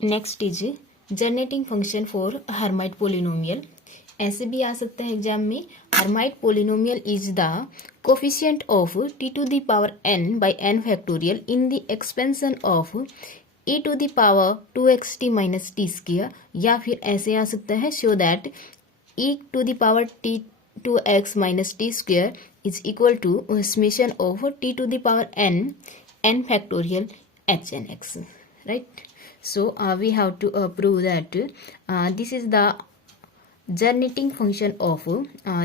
Next is generating function for Hermite polynomial. ऐसे भी आ सकता है एग्जाम में। Hermite polynomial is the coefficient of t to the power n by n factorial in the expansion of e to the power 2xt minus t square, या फिर ऐसे आ सकता है show that e to the power t 2x minus t square is equal to summation of t to the power n factorial hn(x), right? So we have to prove that this is the generating function of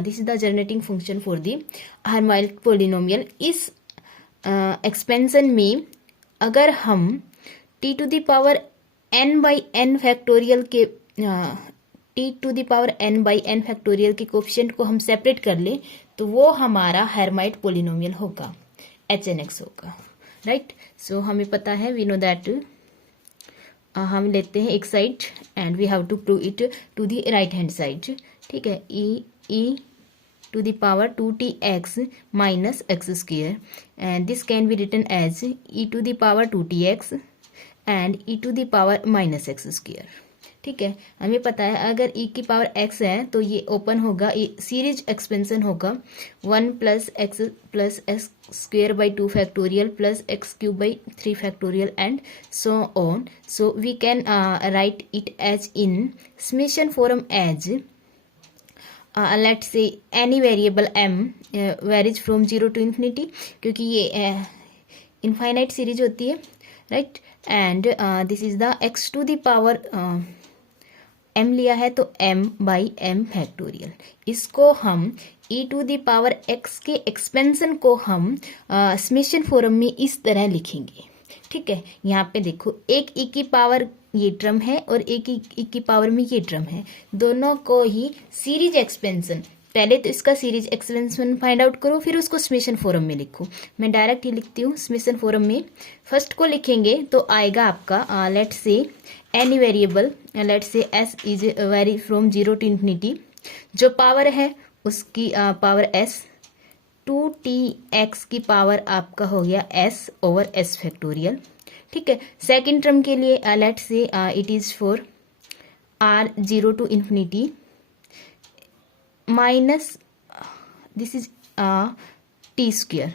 this is the generating function for the Hermite polynomial। इस expansion में अगर हम t to the power n by n factorial के t to the power n by n factorial के coefficient को हम separate कर ले तो वो हमारा हेर्माइट पोलिनोमियल होगा, hn(x) होगा, राइट। सो हमें पता है, वी नो दैट हम लेते हैं एक side and we have to prove it to the right hand side, ठीक है। e to the power 2tx minus x square and this can be written as e to the power 2tx and e to the power minus x square, ठीक है। हमें पता है अगर e की power x है तो ये ओपन होगा, ये सीरीज एक्सपेंशन होगा 1 plus x plus x square by 2 factorial plus x cube by 3 factorial and so on. So we can write it as in summation form as let's say any variable m varies from 0 to infinity, क्योंकि ये infinite series होती है, right. And this is the x to the power m लिया है तो m by m factorial. इसको हम e to the power x के एक्सपेंशन को हम समेशन फॉर्म में इस तरह लिखेंगे, ठीक है। यहाँ पे देखो एक e की पावर ये टर्म है और एक e की पावर में ये टर्म है, दोनों को ही सीरीज एक्सपेंशन, पहले तो इसका सीरीज एक्सपेंशन फाइंड आउट करो फिर उसको समेशन फॉर्म में लिखो। मैं डायरेक्ट ही लिखती हूँ समेशन फॉर्म में। फर्स्ट को लिखेंगे तो आएगा आपका let's say any variable, let's say s is vary from 0 to infinity, जो पावर है उसकी पावर s, 2tx की पावर आपका हो गया s ओवर s फैक्टोरियल, ठीक है। सेकेंड टर्म के लिए let's say it is for r 0 to infinity minus this is t square,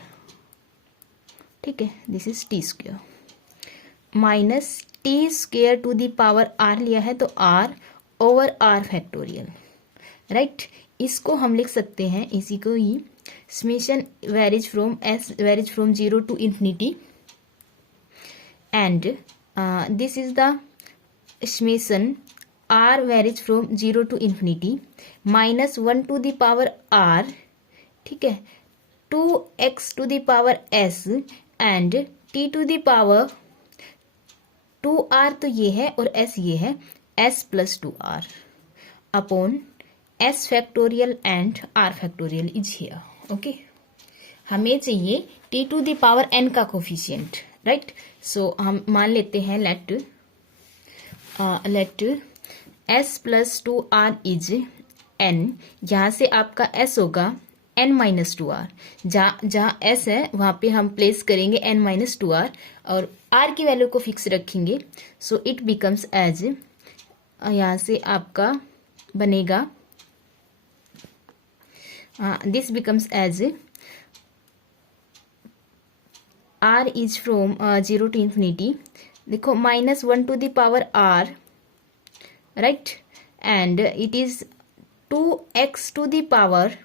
ठीक है, this is t square minus t square to the power r लिया है तो r over r factorial, right. इसको हम लिख सकते हैं, इसी को ही summation varies from 0 to infinity and this is the summation r varies from 0 to infinity minus 1 to the power r, ठीक है, 2x to the power s and t to the power 2r तो ये है और s ये है, s plus 2r upon s factorial and r factorial is here, okay. हमें चाहिए t to the power n का कोफिशिएंट, राइट। सो हम मान लेते हैं let s plus 2r is n, यहाँ से आपका s होगा n माइनस 2r, जहाँ s है वहाँ पे हम प्लेस करेंगे n माइनस 2r और r की वैल्यू को फिक्स रखेंगे। सो इट बिकम्स एज, यहाँ से आपका बनेगा this becomes as r is from 0 to infinity, देखो minus 1 to the power r, right, and it is 2x to the power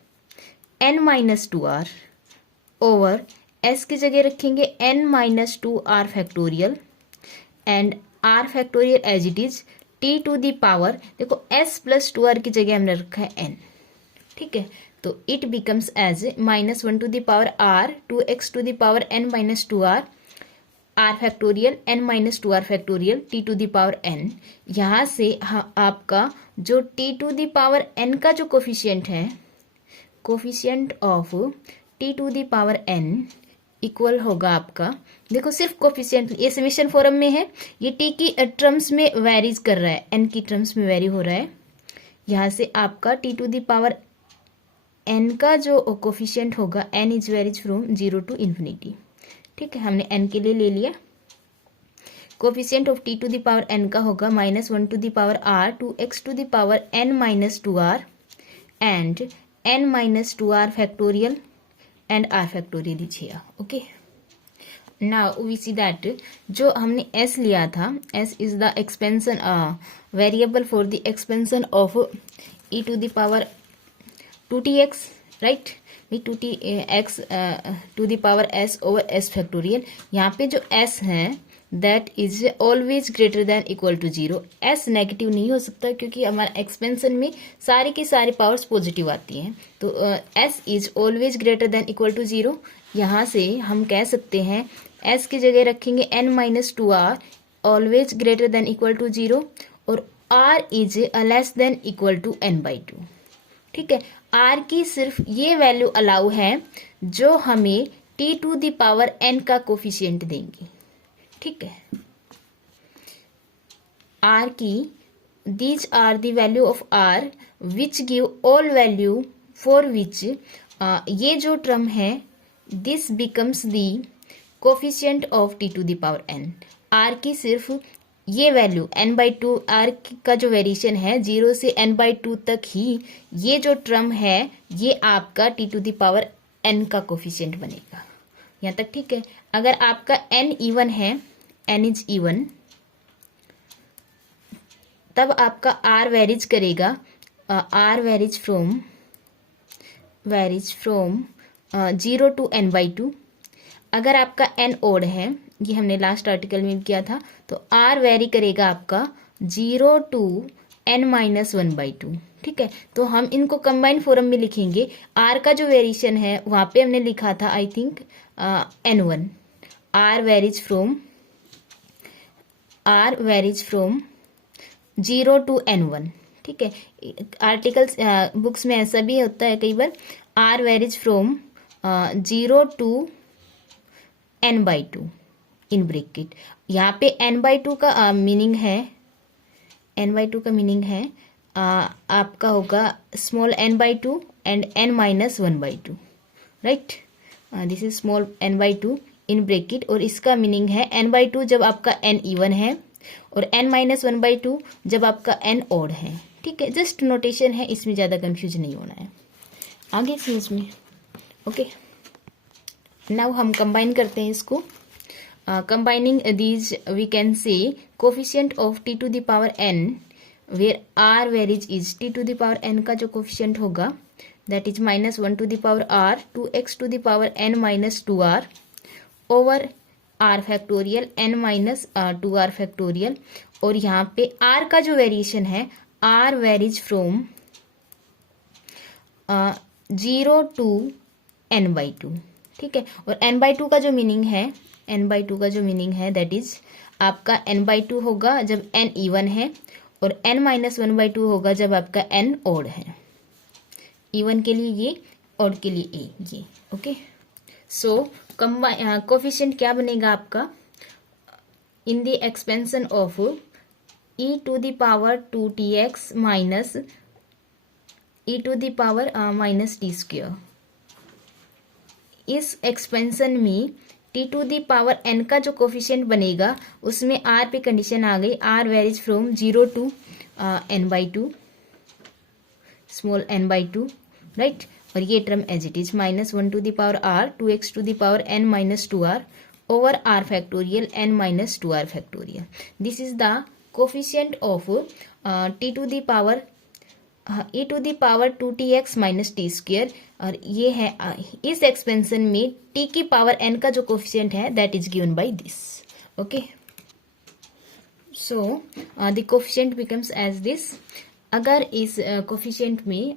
n minus 2r over s की जगह रखेंगे n minus 2r factorial and r factorial as it is t to the power, देखो s plus 2r की जगह हमने रखा है n, ठीक है। तो it becomes as minus 1 to the power r 2x to the power n minus 2r r factorial n minus 2r factorial t to the power n। यहाँ से आपका जो t to the power n का जो coefficient है, coefficient of t to the power n equal होगा आपका, देखो सिर्फ कोफिशिएंट ये समेशन फॉर्म में है, ये t की टर्म्स में वेरीज कर रहा है, n की टर्म्स में वेरी हो रहा है। यहाँ से आपका t to the power n का जो कोफिशिएंट होगा n is varies from 0 to infinity, ठीक है। हमने n के लिए ले लिया coefficient of t to the power n का होगा -1 to the power r 2x to the power n minus 2r and n minus 2r factorial and r factorial is here. Okay, now we see that जो हमने s लिया था, s is the expansion variable for the expansion of e to the power 2tx, right. 2tx to the power s over s factorial. यहाँ पे जो s है that is always greater than equal to 0. s negative नहीं हो सकता क्योंकि हमारा expansion में सारी की सारी पावर्स पॉजिटिव आती हैं. तो s is always greater than equal to 0. यहाँ से हम कह सकते हैं s की जगह रखेंगे n minus 2r always greater than equal to 0 और r is less than equal to n/2. ठीक है, r की सिर्फ ये वैल्यू अलाउ है जो हमें t to the power n का कोफिशिएंट देंगी. ठीक है, r की these are the value of r which give all value for which ये जो टर्म है this becomes the coefficient of t to the power n. r की सिर्फ ये वैल्यू n/2 r का जो वेरिएशन है 0 से n/2 तक ही ये जो टर्म है ये आपका t to the power n का कोफिशिएंट बनेगा. यहाँ तक ठीक है. अगर आपका n इवन है, n इज इवन, तब आपका r वेरीज करेगा. r varies from 0 to n/2. अगर आपका n ओड है, ये हमने लास्ट आर्टिकल में किया था, तो r वेरी करेगा आपका 0 टू n माइनस 1/2. ठीक है, तो हम इनको कंबाइन फॉर्म में लिखेंगे. r का जो वेरिएशन है वहां पे हमने लिखा था I think n1. r varies from 0 to n1. ठीक है, आर्टिकल्स बुक्स में ऐसा भी होता है कई बार. r varies from 0 to n/2 in bracket. यहाँ पे n/2 का मीनिंग है आपका होगा small n/2 and n minus 1/2, right. This is small n/2 in bracket और इसका मीनिंग है n/2 जब आपका n इवन है और n माइनस 1/2 जब आपका n ऑड है. ठीक है, जस्ट नोटेशन है, इसमें ज़्यादा कंफ्यूज नहीं होना है. आगे समझ में. ओके, नाउ हम कंबाइन करते हैं इसको. Combining these we can say coefficient of t to the power n where r varies is t to the power n का जो coefficient होगा that is -1 to the power r 2x to the power n minus 2r over r factorial n minus 2r factorial. और यहाँ पे r का जो variation है r varies from 0 to n/2. ठीक है, और n/2 का जो मीनिंग है दैट इज आपका n/2 होगा जब n इवन है और n माइनस 1/2 होगा जब आपका n ऑड है. इवन के लिए ये, ऑड के लिए ये. ओके, सो कोफिशिएंट क्या बनेगा आपका in the expansion of e to the power 2tx minus e to the power minus t². इस एक्सपेंशन में t to the power n का जो कोफिशिएंट बनेगा उसमें r पे कंडीशन आ गई. r varies from 0 to n/2 small n/2, right. और ये term as it is -1 to the power r 2x to the power n minus 2r over r factorial n minus 2r factorial. This is the coefficient of t to the power e to the power 2tx minus t². और ये है इस expansion में t की power n का जो coefficient है that is given by this. Okay, so the coefficient becomes as this. अगर इस कोफिशिएंट में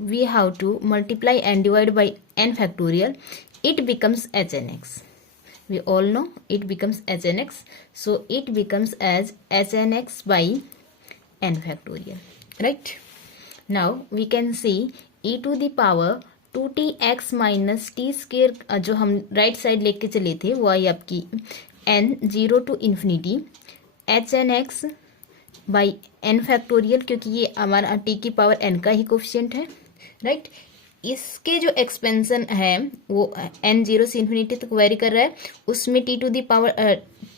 we have to multiply and divide by n factorial, it becomes hnx. we all know it becomes hnx, so it becomes as hnx by n factorial, right. Now we can see e to the power 2tx minus t² जो हम right side लेके चले थे वो आई आपकी n 0 to infinity hnx by n factorial, क्योंकि ये हमारा t की पावर n का ही कोफिशिएंट है, राइट. इसके जो एक्सपेंशन है वो n 0 से इन्फिनिटी तक वेरी कर रहा है, उसमें t to the power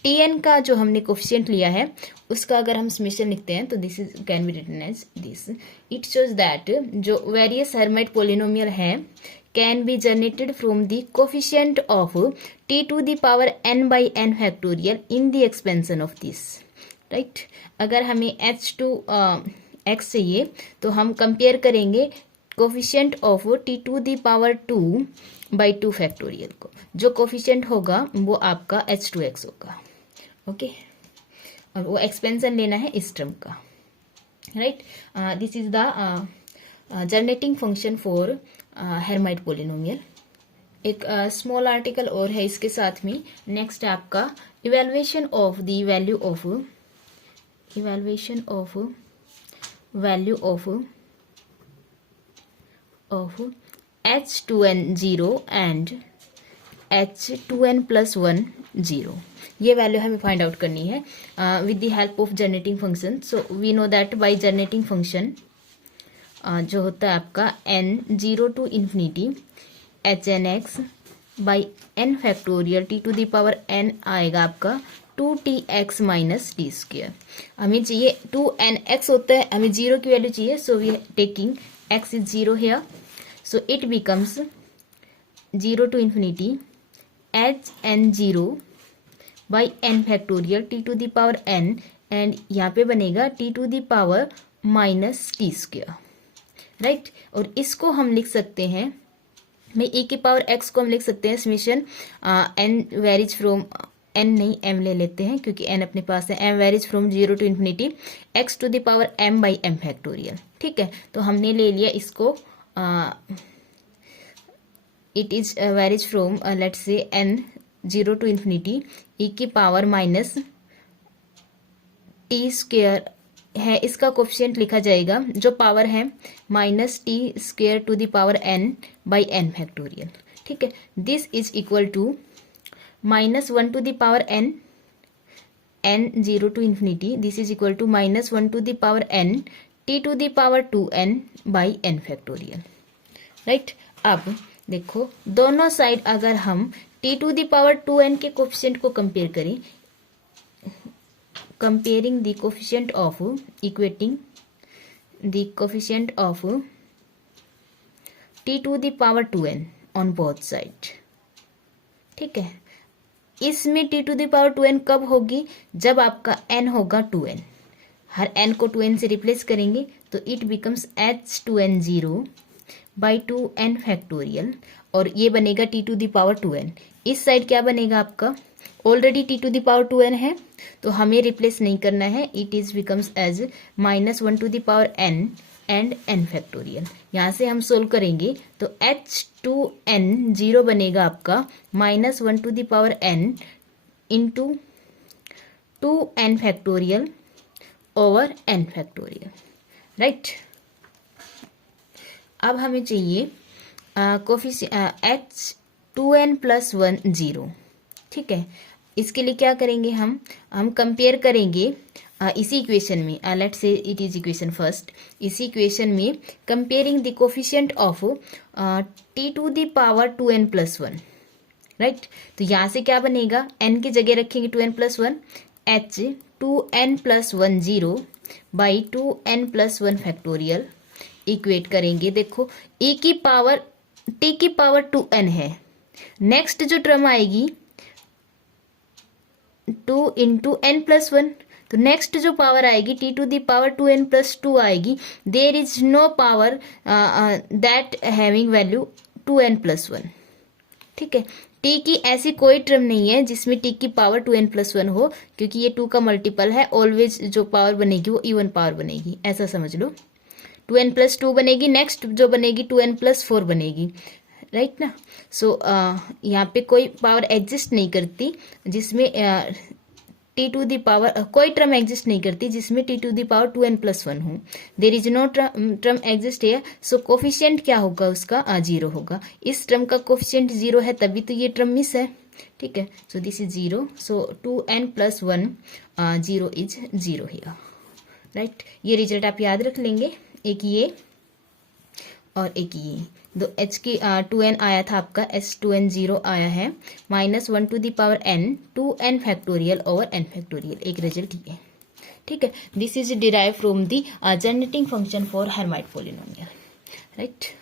tn का जो हमने कोफिशिएंट लिया है उसका अगर हम समेशन लिखते हैं तो this is can be written as this. It shows that जो वेरियस हर्माइट पोलिनोमियल है can be generated from the coefficient of t to the power n by n factorial in the expansion of this. Right, अगर हमें h2x चाहिए तो हम compare करेंगे coefficient of t to the power 2 by 2 factorial को. जो coefficient होगा वो आपका h2x होगा. ओके, और वो एक्सपेंशन लेना है इस टर्म का. Right, this is the generating function for Hermite polynomial. एक स्मॉल आर्टिकल और है इसके साथ में. नेक्स्ट आपका evaluation of the value of h2n 0 and h2n plus 1 0. ये वैल्यू हमें फाइंड आउट करनी है with the help of generating function. So we know that by generating function जो होता है आपका n 0 to infinity hn(x) by n factorial t to the power n आएगा आपका 2tx माइनस टी स्क्वेयर. हमें चाहिए 2nx होता है, हमें 0 की वैल्यू चाहिए. So we taking x is 0 here. So it becomes 0 to infinity hn0 by n factorial t to the power n and यहाँ पे बनेगा t to the power minus t square. Right, और इसको हम लिख सकते हैं में e की पावर x को हम लिख सकते हैं summation n varies from n नहीं m ले लेते हैं क्योंकि n अपने पास है. m varies from 0 to infinity x to the power m by m factorial. ठीक है, तो हमने ले लिया इसको it is varies from let's say n 0 to infinity e की पावर माइनस टी स्क्वेयर है. इसका कोफिशिएंट लिखा जाएगा जो पावर है minus t square to the power n by n factorial. ठीक है, this is equal to minus 1 to the power n 0 to infinity. This is equal to minus 1 to the power n t to the power 2n by n factorial. Right, अब देखो दोनों side अगर हम t to the power 2n के coefficient को compare करें, comparing the coefficient of equating the coefficient of t to the power 2n on both side. ठीक है, इसमें t to the power 2n कब होगी? जब आपका n होगा 2n. हर n को 2n से रिप्लेस करेंगे तो it becomes h2n 0 by 2n factorial और ये बनेगा t to the power 2n. इस साइड क्या बनेगा आपका? Already t to the power 2n है तो हमें रिप्लेस नहीं करना है. It is becomes as minus 1 to the power n and n factorial. यहाँ से हम सोल्व करेंगे तो h2n 0 बनेगा आपका minus 1 to the power n into 2n factorial over n factorial. Right, अब हमें चाहिए h2n प्लस 1 0. ठीक है, इसके लिए क्या करेंगे हम कंपेयर करेंगे इसी इक्वेशन में. Let's say it is equation first. इसी इक्वेशन में comparing the coefficient of t to the power 2n plus 1. Right, तो यहाँ से क्या बनेगा? n की जगह रखेंगे 2n plus 1 h 2n plus 1 0 by 2n plus 1 factorial. Equate करेंगे, देखो e की पावर t की पावर 2n है. नेक्स्ट जो टर्म आएगी 2 इंटू एन प्लस 1, तो नेक्स्ट जो पावर आएगी t to the power 2n plus 2 आएगी. There is no power that having value 2n plus 1. ठीक है, t की ऐसी कोई टर्म नहीं है जिसमें t की पावर 2n प्लस 1 हो क्योंकि ये 2 का मल्टीपल है. ऑलवेज जो पावर बनेगी वो इवन पावर बनेगी, ऐसा समझ लो. 2n प्लस 2 बनेगी, नेक्स्ट जो बनेगी 2n प्लस 4 बनेगी. राइट ना. सो यहाँ पे कोई पावर एग्जिस्ट नहीं करती जिसमें टी टू दी पावर कोई टर्म एग्जिस्ट नहीं करती जिसमें t to the power 2n plus 1 हो. There is no term exist है. सो कोफिशिएंट क्या होगा उसका? 0 होगा. इस टर्म का कोफिशिएंट 0 है तभी तो ये टर्म मिस है. ठीक है, so this is 0. So 2n plus 1 0 is 0 here. Right, ये रिजल्ट आप याद रख लेंगे. एक ये और एक ये दो h की 2n आया था आपका, h2n 0 आया है, -1 to the power n 2n factorial over n factorial, एक रिजल्ट ये। ठीक है, this is derive from the generating function for Hermite polynomial, right.